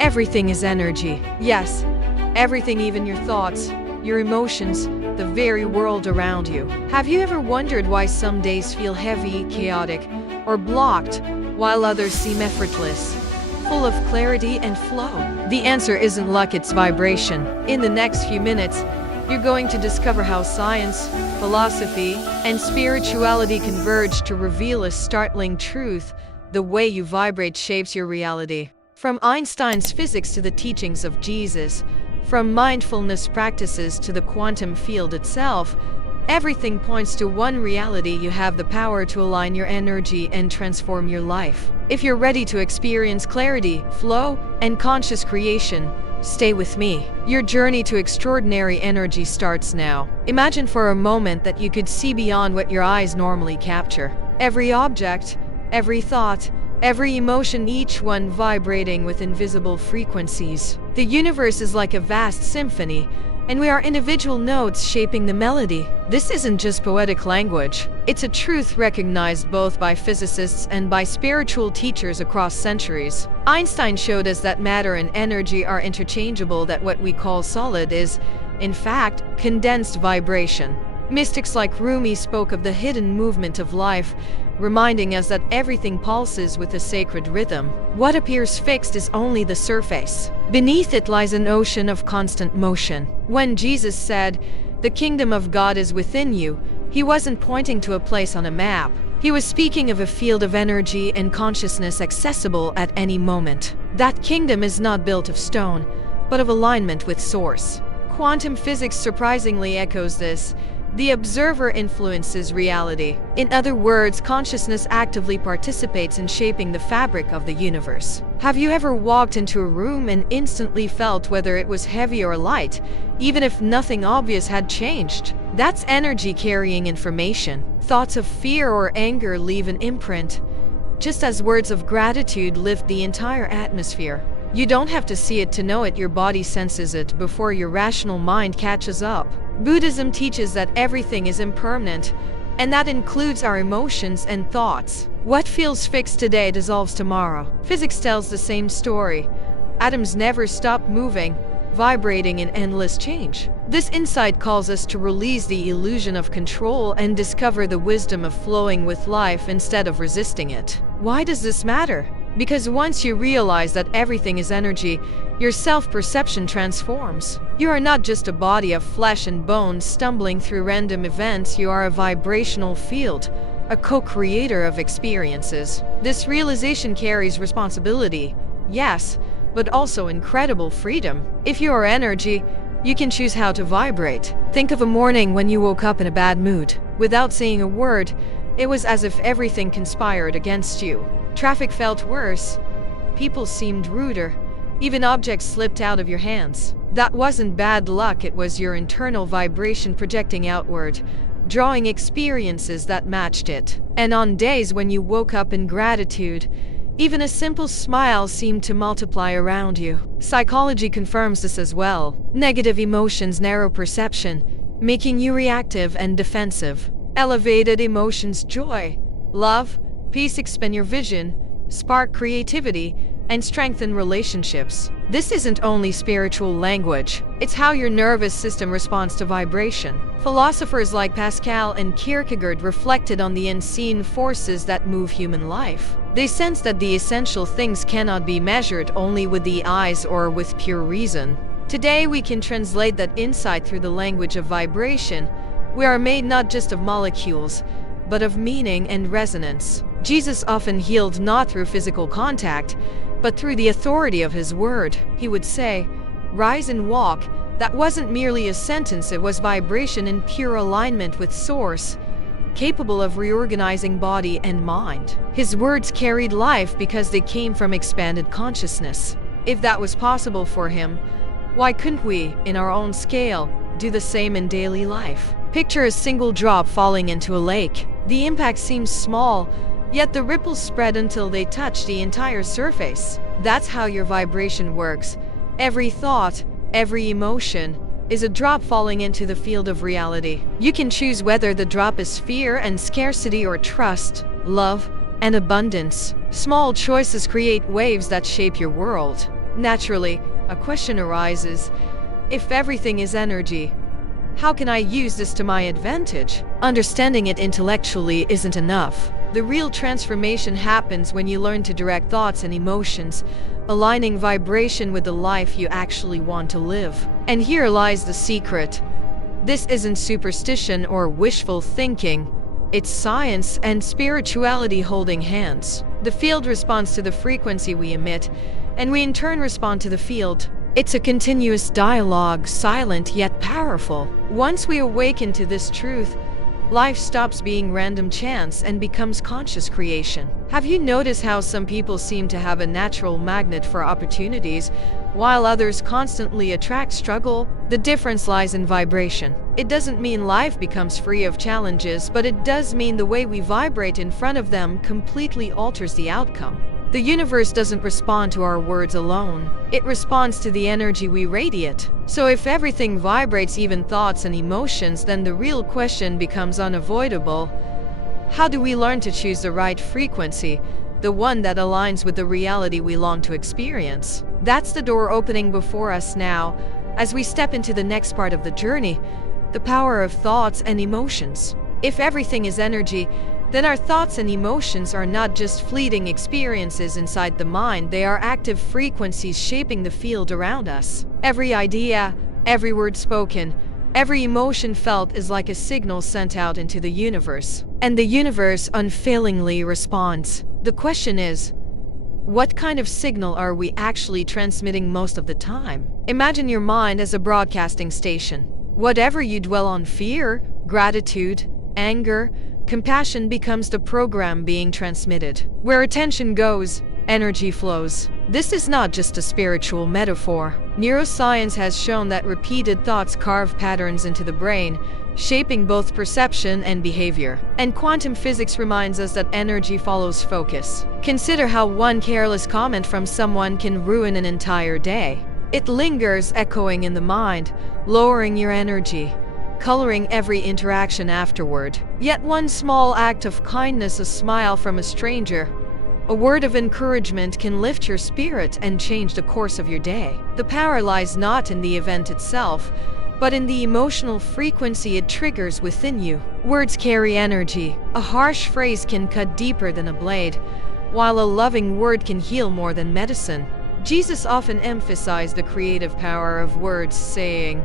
Everything is energy. Yes, everything, even your thoughts, your emotions, the very world around you. Have you ever wondered why some days feel heavy, chaotic, or blocked, while others seem effortless, full of clarity and flow? The answer isn't luck, it's vibration. In the next few minutes, you're going to discover how science, philosophy, and spirituality converge to reveal a startling truth: the way you vibrate shapes your reality. From Einstein's physics to the teachings of Jesus, from mindfulness practices to the quantum field itself, everything points to one reality: you have the power to align your energy and transform your life. If you're ready to experience clarity, flow, and conscious creation, stay with me. Your journey to extraordinary energy starts now. Imagine for a moment that you could see beyond what your eyes normally capture. Every object, every thought, every emotion, each one vibrating with invisible frequencies. The universe is like a vast symphony, and we are individual notes shaping the melody. This isn't just poetic language. It's a truth recognized both by physicists and by spiritual teachers across centuries. Einstein showed us that matter and energy are interchangeable, that what we call solid is, in fact, condensed vibration. Mystics like Rumi spoke of the hidden movement of life, reminding us that everything pulses with a sacred rhythm. What appears fixed is only the surface. Beneath it lies an ocean of constant motion. When Jesus said, "The kingdom of God is within you," he wasn't pointing to a place on a map. He was speaking of a field of energy and consciousness accessible at any moment. That kingdom is not built of stone, but of alignment with source. Quantum physics surprisingly echoes this. The observer influences reality. In other words, consciousness actively participates in shaping the fabric of the universe. Have you ever walked into a room and instantly felt whether it was heavy or light, even if nothing obvious had changed? That's energy carrying information. Thoughts of fear or anger leave an imprint, just as words of gratitude lift the entire atmosphere. You don't have to see it to know it. Your body senses it before your rational mind catches up. Buddhism teaches that everything is impermanent, and that includes our emotions and thoughts. What feels fixed today dissolves tomorrow. Physics tells the same story. Atoms never stop moving, vibrating in endless change. This insight calls us to release the illusion of control and discover the wisdom of flowing with life instead of resisting it. Why does this matter? Because once you realize that everything is energy, your self-perception transforms. You are not just a body of flesh and bones stumbling through random events. You are a vibrational field, a co-creator of experiences. This realization carries responsibility, yes, but also incredible freedom. If you are energy, you can choose how to vibrate. Think of a morning when you woke up in a bad mood. Without saying a word, it was as if everything conspired against you. Traffic felt worse, people seemed ruder, even objects slipped out of your hands. That wasn't bad luck, it was your internal vibration projecting outward, drawing experiences that matched it. And on days when you woke up in gratitude, even a simple smile seemed to multiply around you. Psychology confirms this as well. Negative emotions narrow perception, making you reactive and defensive. Elevated emotions, joy, love, peace, expand your vision, spark creativity, and strengthen relationships. This isn't only spiritual language, it's how your nervous system responds to vibration. Philosophers like Pascal and Kierkegaard reflected on the unseen forces that move human life. They sensed that the essential things cannot be measured only with the eyes or with pure reason. Today we can translate that insight through the language of vibration. We are made not just of molecules, but of meaning and resonance. Jesus often healed not through physical contact, but through the authority of his word. He would say, "Rise and walk." That wasn't merely a sentence, it was vibration in pure alignment with source, capable of reorganizing body and mind. His words carried life because they came from expanded consciousness. If that was possible for him, why couldn't we, in our own scale, do the same in daily life? Picture a single drop falling into a lake. The impact seems small, yet the ripples spread until they touch the entire surface. That's how your vibration works. Every thought, every emotion, is a drop falling into the field of reality. You can choose whether the drop is fear and scarcity or trust, love, and abundance. Small choices create waves that shape your world. Naturally, a question arises. If everything is energy, how can I use this to my advantage? Understanding it intellectually isn't enough. The real transformation happens when you learn to direct thoughts and emotions, aligning vibration with the life you actually want to live. And here lies the secret. This isn't superstition or wishful thinking. It's science and spirituality holding hands. The field responds to the frequency we emit, and we in turn respond to the field. It's a continuous dialogue, silent yet powerful. Once we awaken to this truth, life stops being random chance and becomes conscious creation. Have you noticed how some people seem to have a natural magnet for opportunities, while others constantly attract struggle? The difference lies in vibration. It doesn't mean life becomes free of challenges, but it does mean the way we vibrate in front of them completely alters the outcome. The universe doesn't respond to our words alone. It responds to the energy we radiate. So if everything vibrates, even thoughts and emotions, then the real question becomes unavoidable. How do we learn to choose the right frequency, the one that aligns with the reality we long to experience? That's the door opening before us now, as we step into the next part of the journey, the power of thoughts and emotions. If everything is energy, then our thoughts and emotions are not just fleeting experiences inside the mind, they are active frequencies shaping the field around us. Every idea, every word spoken, every emotion felt is like a signal sent out into the universe. And the universe unfailingly responds. The question is, what kind of signal are we actually transmitting most of the time? Imagine your mind as a broadcasting station. Whatever you dwell on, fear, gratitude, anger, compassion, becomes the program being transmitted. Where attention goes, energy flows. This is not just a spiritual metaphor. Neuroscience has shown that repeated thoughts carve patterns into the brain, shaping both perception and behavior. And quantum physics reminds us that energy follows focus. Consider how one careless comment from someone can ruin an entire day. It lingers, echoing in the mind, lowering your energy, coloring every interaction afterward. Yet one small act of kindness, a smile from a stranger, a word of encouragement, can lift your spirit and change the course of your day. The power lies not in the event itself, but in the emotional frequency it triggers within you. Words carry energy. A harsh phrase can cut deeper than a blade, while a loving word can heal more than medicine. Jesus often emphasized the creative power of words, saying,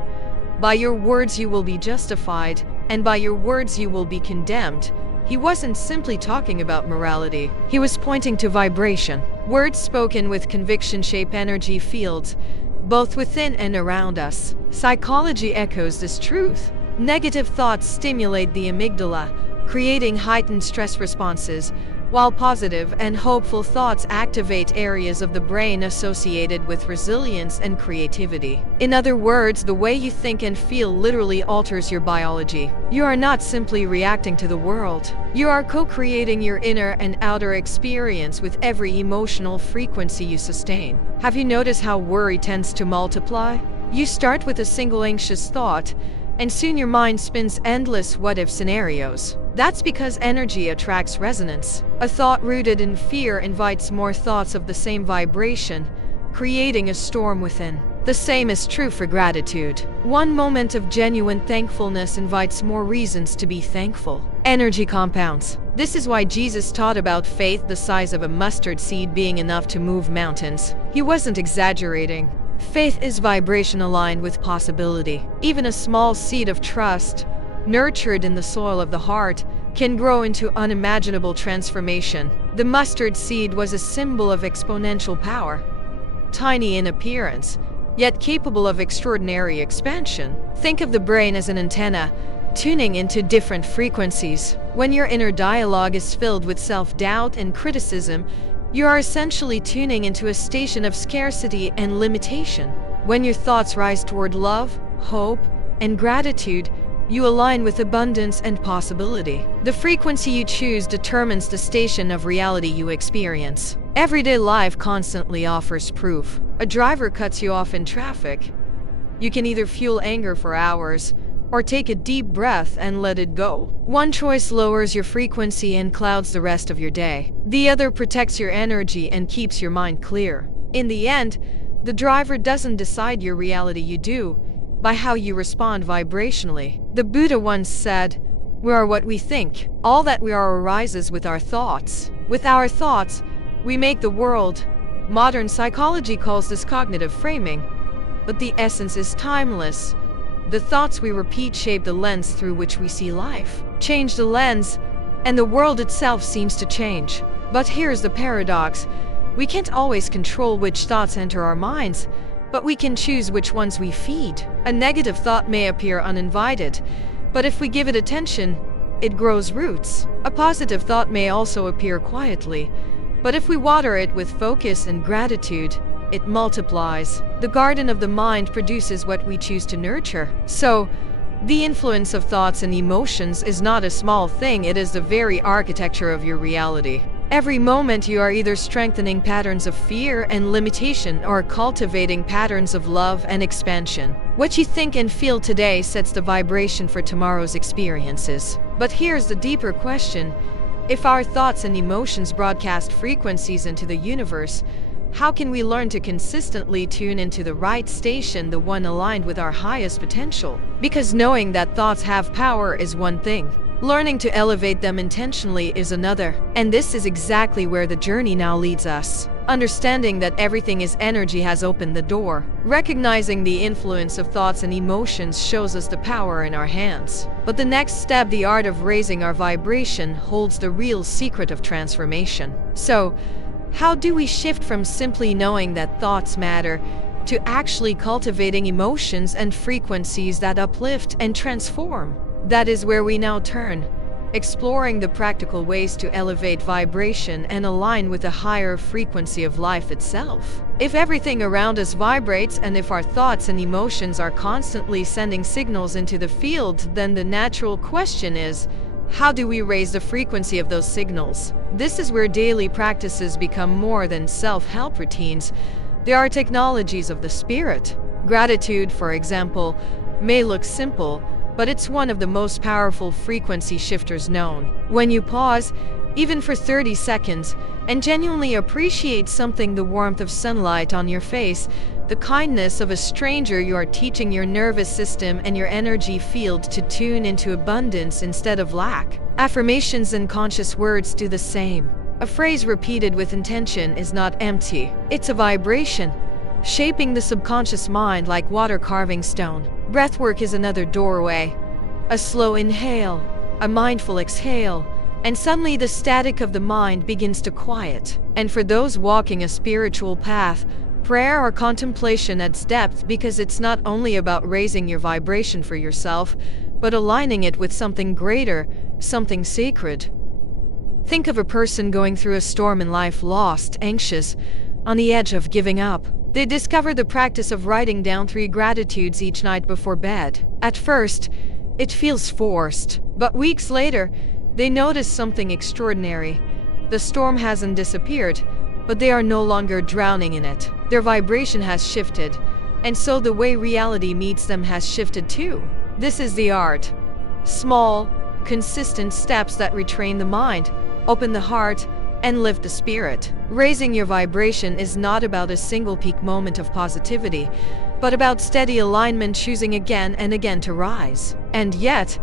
"By your words you will be justified, and by your words you will be condemned." He wasn't simply talking about morality. He was pointing to vibration. Words spoken with conviction shape energy fields, both within and around us. Psychology echoes this truth. Negative thoughts stimulate the amygdala, creating heightened stress responses, while positive and hopeful thoughts activate areas of the brain associated with resilience and creativity. In other words, the way you think and feel literally alters your biology. You are not simply reacting to the world. You are co-creating your inner and outer experience with every emotional frequency you sustain. Have you noticed how worry tends to multiply? You start with a single anxious thought, and soon your mind spins endless what-if scenarios. That's because energy attracts resonance. A thought rooted in fear invites more thoughts of the same vibration, creating a storm within. The same is true for gratitude. One moment of genuine thankfulness invites more reasons to be thankful. Energy compounds. This is why Jesus taught about faith the size of a mustard seed being enough to move mountains. He wasn't exaggerating. Faith is vibration aligned with possibility. Even a small seed of trust, nurtured in the soil of the heart, can grow into unimaginable transformation. The mustard seed was a symbol of exponential power. Tiny in appearance, yet capable of extraordinary expansion. Think of the brain as an antenna, tuning into different frequencies. When your inner dialogue is filled with self-doubt and criticism, you are essentially tuning into a station of scarcity and limitation. When your thoughts rise toward love, hope, and gratitude, you align with abundance and possibility. The frequency you choose determines the station of reality you experience. Everyday life constantly offers proof. A driver cuts you off in traffic. You can either fuel anger for hours, or take a deep breath and let it go. One choice lowers your frequency and clouds the rest of your day. The other protects your energy and keeps your mind clear. In the end, The driver doesn't decide your reality, you do, by how you respond vibrationally. The Buddha once said, "We are what we think. All that we are arises with our thoughts. With our thoughts, we make the world." Modern psychology calls this cognitive framing, but the essence is timeless. The thoughts we repeat shape the lens through which we see life. Change the lens, and the world itself seems to change. But here's the paradox. We can't always control which thoughts enter our minds, but we can choose which ones we feed. A negative thought may appear uninvited, but if we give it attention, it grows roots. A positive thought may also appear quietly, but if we water it with focus and gratitude, it multiplies. The garden of the mind produces what we choose to nurture. So, the influence of thoughts and emotions is not a small thing, it is the very architecture of your reality. Every moment you are either strengthening patterns of fear and limitation or cultivating patterns of love and expansion. What you think and feel today sets the vibration for tomorrow's experiences. But here's the deeper question. If our thoughts and emotions broadcast frequencies into the universe, how can we learn to consistently tune into the right station, the one aligned with our highest potential? Because knowing that thoughts have power is one thing. Learning to elevate them intentionally is another. And this is exactly where the journey now leads us. Understanding that everything is energy has opened the door. Recognizing the influence of thoughts and emotions shows us the power in our hands. But the next step, the art of raising our vibration, holds the real secret of transformation. So, how do we shift from simply knowing that thoughts matter to actually cultivating emotions and frequencies that uplift and transform? That is where we now turn, exploring the practical ways to elevate vibration and align with a higher frequency of life itself. If everything around us vibrates and if our thoughts and emotions are constantly sending signals into the field, then the natural question is, how do we raise the frequency of those signals? This is where daily practices become more than self-help routines. They are technologies of the spirit. Gratitude, for example, may look simple, but it's one of the most powerful frequency shifters known. When you pause, even for 30 seconds, and genuinely appreciate something, the warmth of sunlight on your face, the kindness of a stranger, you are teaching your nervous system and your energy field to tune into abundance instead of lack. Affirmations and conscious words do the same. A phrase repeated with intention is not empty. It's a vibration, shaping the subconscious mind like water carving stone. Breathwork is another doorway. A slow inhale, a mindful exhale, and suddenly the static of the mind begins to quiet. And for those walking a spiritual path, prayer or contemplation adds depth, because it's not only about raising your vibration for yourself, but aligning it with something greater, something sacred. Think of a person going through a storm in life, lost, anxious, on the edge of giving up. They discover the practice of writing down 3 gratitudes each night before bed. At first, it feels forced, but weeks later, they notice something extraordinary. The storm hasn't disappeared, but they are no longer drowning in it. Their vibration has shifted, and so the way reality meets them has shifted too. This is the art. Small, consistent steps that retrain the mind, open the heart, and lift the spirit. Raising your vibration is not about a single peak moment of positivity, but about steady alignment, choosing again and again to rise. And yet,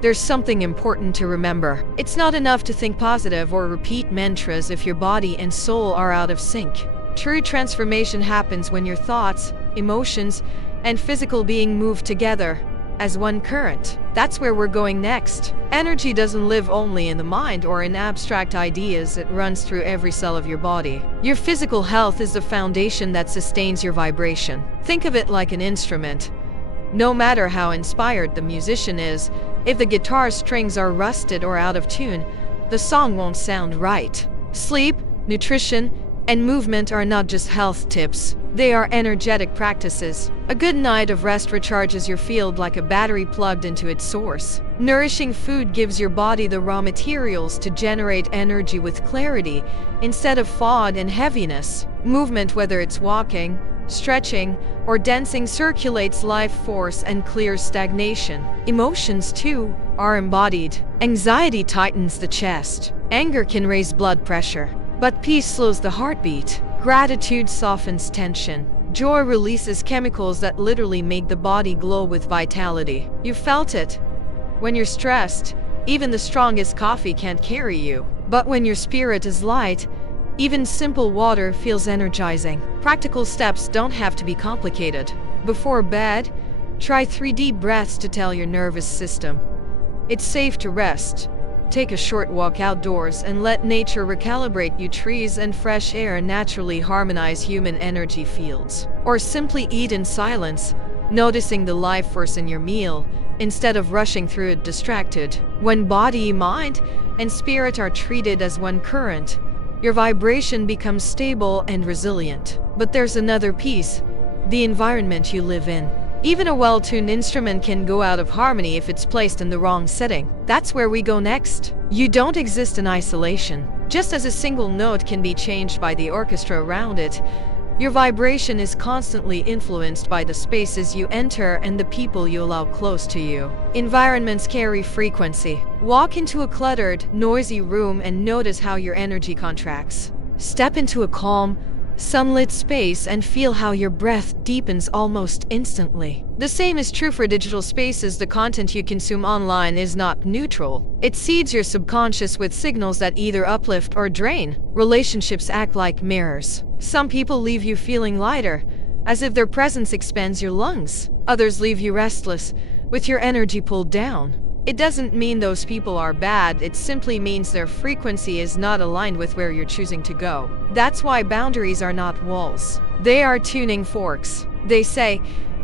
there's something important to remember. It's not enough to think positive or repeat mantras if your body and soul are out of sync. True transformation happens when your thoughts, emotions, and physical being move together as one current. That's where we're going next. Energy doesn't live only in the mind or in abstract ideas, it runs through every cell of your body. Your physical health is the foundation that sustains your vibration. Think of it like an instrument. No matter how inspired the musician is, if the guitar strings are rusted or out of tune, the song won't sound right. Sleep, nutrition, and movement are not just health tips. They are energetic practices. A good night of rest recharges your field like a battery plugged into its source. Nourishing food gives your body the raw materials to generate energy with clarity instead of fog and heaviness. Movement, whether it's walking, stretching, or dancing, circulates life force and clears stagnation. Emotions, too, are embodied. Anxiety tightens the chest. Anger can raise blood pressure. But peace slows the heartbeat. Gratitude softens tension. Joy releases chemicals that literally make the body glow with vitality. You felt it. When you're stressed, even the strongest coffee can't carry you. But when your spirit is light, even simple water feels energizing. Practical steps don't have to be complicated. Before bed, try 3 deep breaths to tell your nervous system it's safe to rest. Take a short walk outdoors and let nature recalibrate you. Trees and fresh air naturally harmonize human energy fields. Or simply eat in silence, noticing the life force in your meal instead of rushing through it distracted. When body, mind, and spirit are treated as one current, your vibration becomes stable and resilient. But there's another piece: the environment you live in. Even a well-tuned instrument can go out of harmony if it's placed in the wrong setting. That's where we go next. You don't exist in isolation. Just as a single note can be changed by the orchestra around it, your vibration is constantly influenced by the spaces you enter and the people you allow close to you. Environments carry frequency. Walk into a cluttered, noisy room and notice how your energy contracts. Step into a calm, sunlit space and feel how your breath deepens almost instantly. The same is true for digital spaces. The content you consume online is not neutral. It seeds your subconscious with signals that either uplift or drain. Relationships act like mirrors. Some people leave you feeling lighter, as if their presence expands your lungs. Others leave you restless, with your energy pulled down. It doesn't mean those people are bad, it simply means their frequency is not aligned with where you're choosing to go. That's why boundaries are not walls. They are tuning forks. They say,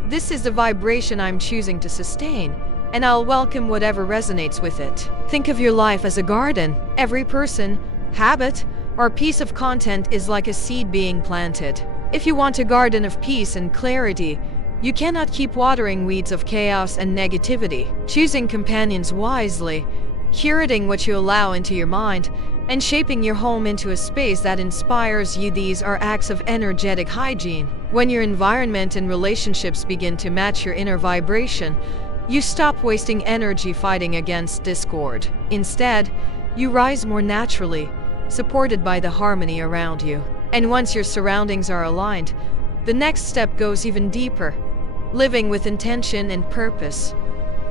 this is the vibration I'm choosing to sustain, and I'll welcome whatever resonates with it. Think of your life as a garden. Every person, habit, or piece of content is like a seed being planted. If you want a garden of peace and clarity, you cannot keep watering weeds of chaos and negativity. Choosing companions wisely, curating what you allow into your mind, and shaping your home into a space that inspires you, these are acts of energetic hygiene. When your environment and relationships begin to match your inner vibration, you stop wasting energy fighting against discord. Instead, you rise more naturally, supported by the harmony around you. And once your surroundings are aligned, the next step goes even deeper. Living with intention and purpose,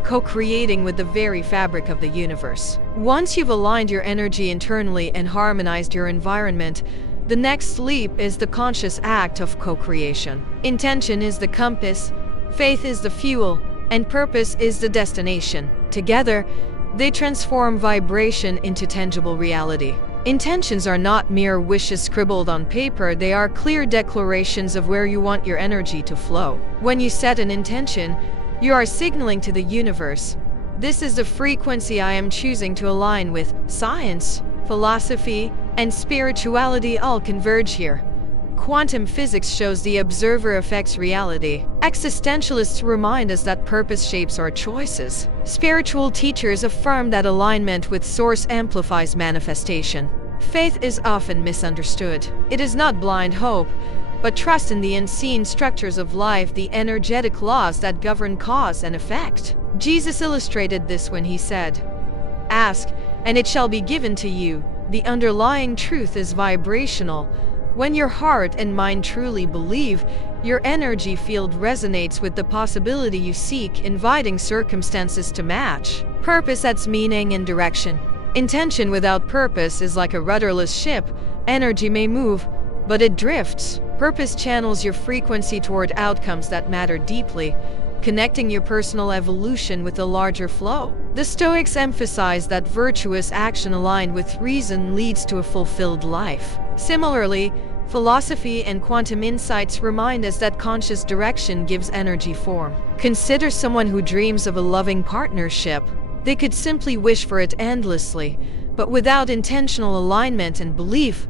co-creating with the very fabric of the universe. Once you've aligned your energy internally and harmonized your environment, the next leap is the conscious act of co-creation. Intention is the compass, faith is the fuel, and purpose is the destination. Together, they transform vibration into tangible reality. Intentions are not mere wishes scribbled on paper, they are clear declarations of where you want your energy to flow. When you set an intention, you are signaling to the universe, this is the frequency I am choosing to align with. Science, philosophy, and spirituality all converge here. Quantum physics shows the observer affects reality. Existentialists remind us that purpose shapes our choices. Spiritual teachers affirm that alignment with source amplifies manifestation. Faith is often misunderstood. It is not blind hope, but trust in the unseen structures of life, the energetic laws that govern cause and effect. Jesus illustrated this when he said, "Ask, and it shall be given to you." The underlying truth is vibrational. When your heart and mind truly believe, your energy field resonates with the possibility you seek, inviting circumstances to match. Purpose adds meaning and direction. Intention without purpose is like a rudderless ship. Energy may move, but it drifts. Purpose channels your frequency toward outcomes that matter deeply, connecting your personal evolution with a larger flow. The Stoics emphasize that virtuous action aligned with reason leads to a fulfilled life. Similarly, philosophy and quantum insights remind us that conscious direction gives energy form. Consider someone who dreams of a loving partnership. They could simply wish for it endlessly, but without intentional alignment and belief,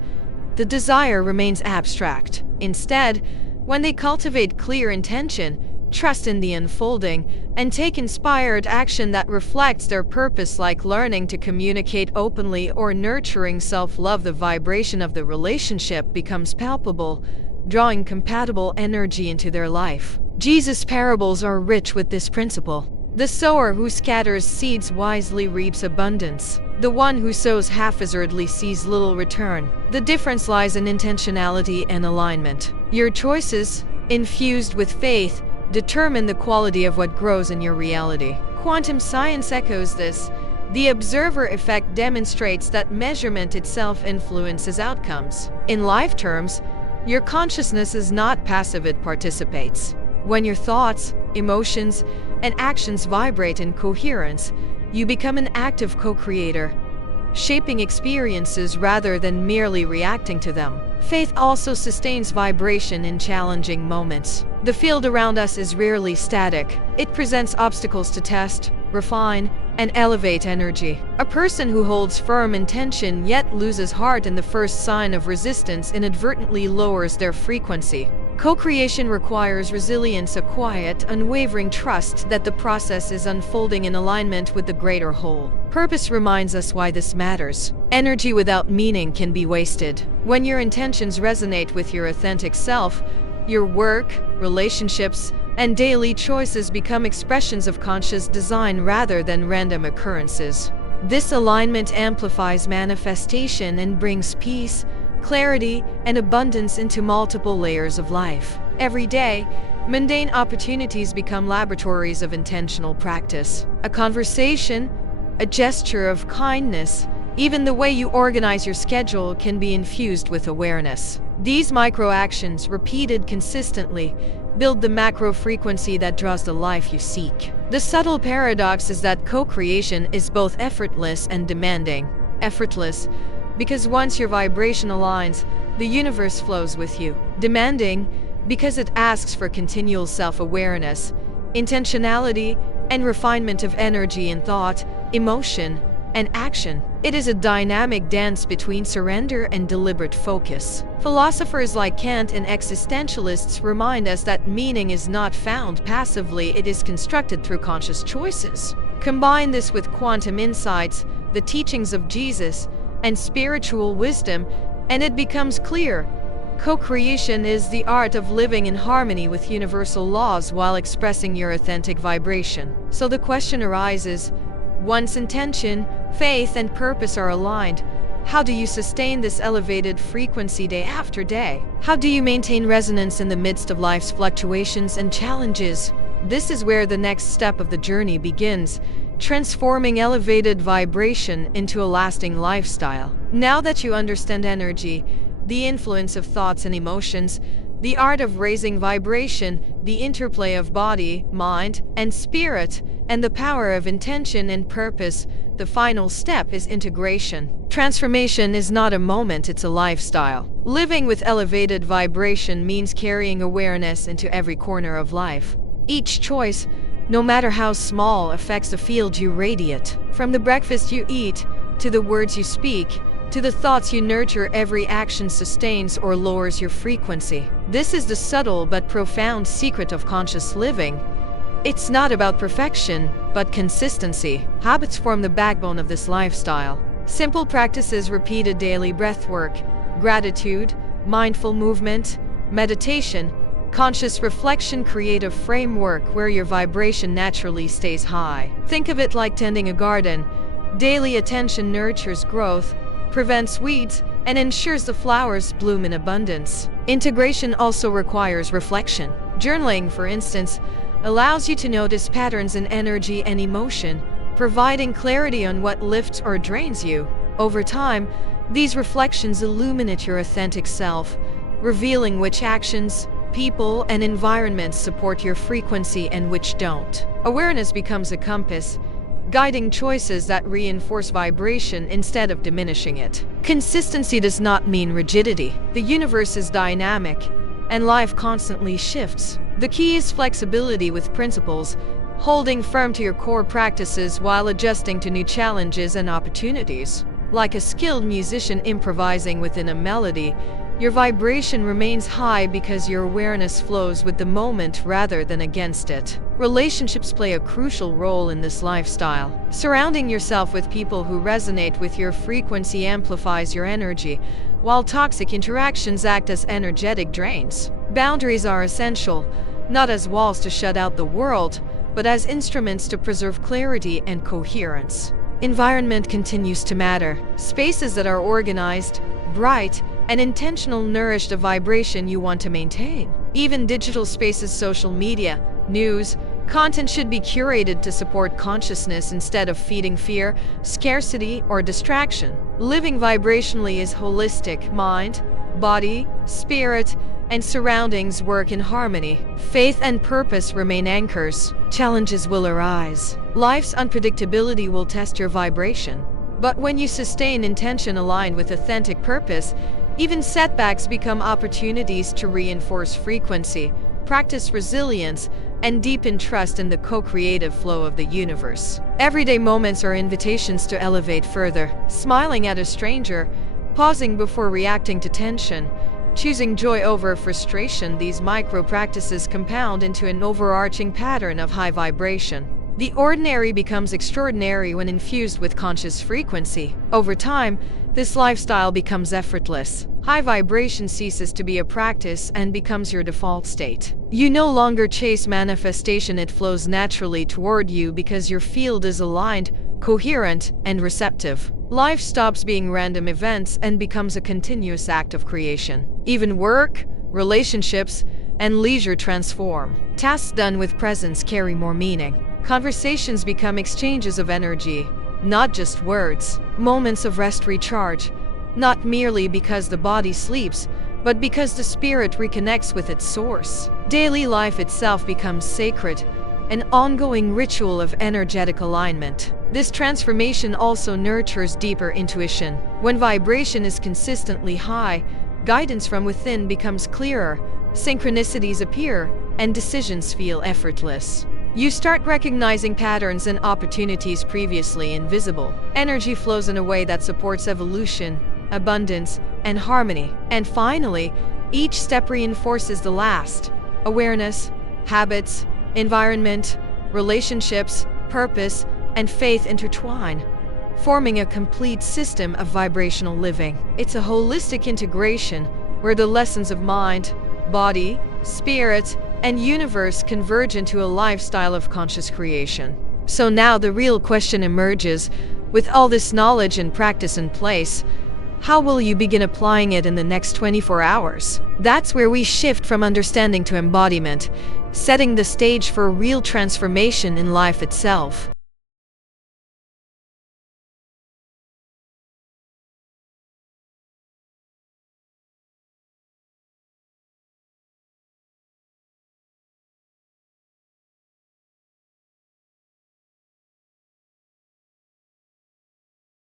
the desire remains abstract. Instead, when they cultivate clear intention, trust in the unfolding, and take inspired action that reflects their purpose, like learning to communicate openly or nurturing self-love, the vibration of the relationship becomes palpable, drawing compatible energy into their life. Jesus' parables are rich with this principle. The sower who scatters seeds wisely reaps abundance. The one who sows haphazardly sees little return. The difference lies in intentionality and alignment. Your choices, infused with faith, determine the quality of what grows in your reality. Quantum science echoes this. The observer effect demonstrates that measurement itself influences outcomes. In life terms, your consciousness is not passive, it participates. When your thoughts, emotions, and actions vibrate in coherence, you become an active co-creator, shaping experiences rather than merely reacting to them. Faith also sustains vibration in challenging moments. The field around us is rarely static. It presents obstacles to test, refine, and elevate energy. A person who holds firm intention yet loses heart in the first sign of resistance inadvertently lowers their frequency. Co-creation requires resilience, a quiet, unwavering trust that the process is unfolding in alignment with the greater whole. Purpose reminds us why this matters. Energy without meaning can be wasted. When your intentions resonate with your authentic self, your work, relationships, and daily choices become expressions of conscious design rather than random occurrences. This alignment amplifies manifestation and brings peace, clarity, and abundance into multiple layers of life. Every day, mundane opportunities become laboratories of intentional practice. A conversation, a gesture of kindness, even the way you organize your schedule can be infused with awareness. These micro-actions, repeated consistently, build the macro frequency that draws the life you seek. The subtle paradox is that co-creation is both effortless and demanding. Effortless, because once your vibration aligns, the universe flows with you. Demanding, because it asks for continual self-awareness, intentionality, and refinement of energy in thought, emotion, and action. It is a dynamic dance between surrender and deliberate focus. Philosophers like Kant and existentialists remind us that meaning is not found passively, it is constructed through conscious choices. Combine this with quantum insights, the teachings of Jesus, and spiritual wisdom, and it becomes clear. Co-creation is the art of living in harmony with universal laws while expressing your authentic vibration. So the question arises, once intention, faith, and purpose are aligned, how do you sustain this elevated frequency day after day? How do you maintain resonance in the midst of life's fluctuations and challenges? This is where the next step of the journey begins, transforming elevated vibration into a lasting lifestyle. Now that you understand energy, the influence of thoughts and emotions, the art of raising vibration, the interplay of body, mind, and spirit, and the power of intention and purpose, the final step is integration. Transformation is not a moment, it's a lifestyle. Living with elevated vibration means carrying awareness into every corner of life. Each choice, no matter how small, affects the field you radiate. From the breakfast you eat, to the words you speak, to the thoughts you nurture, every action sustains or lowers your frequency. This is the subtle but profound secret of conscious living. It's not about perfection, but consistency. Habits form the backbone of this lifestyle. Simple practices, repeated daily breathwork, gratitude, mindful movement, meditation, conscious reflection create a framework where your vibration naturally stays high. Think of it like tending a garden. Daily attention nurtures growth, prevents weeds, and ensures the flowers bloom in abundance. Integration also requires reflection. Journaling, for instance, allows you to notice patterns in energy and emotion, providing clarity on what lifts or drains you. Over time, these reflections illuminate your authentic self, revealing which actions, people, and environments support your frequency and which don't. Awareness becomes a compass, guiding choices that reinforce vibration instead of diminishing it. Consistency does not mean rigidity. The universe is dynamic, and life constantly shifts. The key is flexibility with principles, holding firm to your core practices while adjusting to new challenges and opportunities. Like a skilled musician improvising within a melody, your vibration remains high because your awareness flows with the moment rather than against it. Relationships play a crucial role in this lifestyle. Surrounding yourself with people who resonate with your frequency amplifies your energy, while toxic interactions act as energetic drains. Boundaries are essential, not as walls to shut out the world, but as instruments to preserve clarity and coherence. Environment continues to matter. Spaces that are organized, bright, and intentional nourish the vibration you want to maintain. Even digital spaces, social media, news, content should be curated to support consciousness instead of feeding fear, scarcity, or distraction. Living vibrationally is holistic. Mind, body, spirit, and surroundings work in harmony. Faith and purpose remain anchors. Challenges will arise. Life's unpredictability will test your vibration. But when you sustain intention aligned with authentic purpose, even setbacks become opportunities to reinforce frequency, practice resilience, and deepen trust in the co-creative flow of the universe. Everyday moments are invitations to elevate further. Smiling at a stranger, pausing before reacting to tension, choosing joy over frustration, these micro practices compound into an overarching pattern of high vibration. The ordinary becomes extraordinary when infused with conscious frequency. Over time, this lifestyle becomes effortless. High vibration ceases to be a practice and becomes your default state. You no longer chase manifestation, it flows naturally toward you because your field is aligned, coherent, and receptive. Life stops being random events and becomes a continuous act of creation. Even work, relationships, and leisure transform. Tasks done with presence carry more meaning. Conversations become exchanges of energy, not just words. Moments of rest recharge, not merely because the body sleeps, but because the spirit reconnects with its source. Daily life itself becomes sacred, an ongoing ritual of energetic alignment. This transformation also nurtures deeper intuition. When vibration is consistently high, guidance from within becomes clearer, synchronicities appear, and decisions feel effortless. You start recognizing patterns and opportunities previously invisible. Energy flows in a way that supports evolution, abundance, and harmony. And finally, each step reinforces the last. Awareness, habits, environment, relationships, purpose, and faith intertwine, forming a complete system of vibrational living. It's a holistic integration where the lessons of mind, body, spirit, and universe converge into a lifestyle of conscious creation. So now the real question emerges: with all this knowledge and practice in place, how will you begin applying it in the next 24 hours? That's where we shift from understanding to embodiment, setting the stage for real transformation in life itself.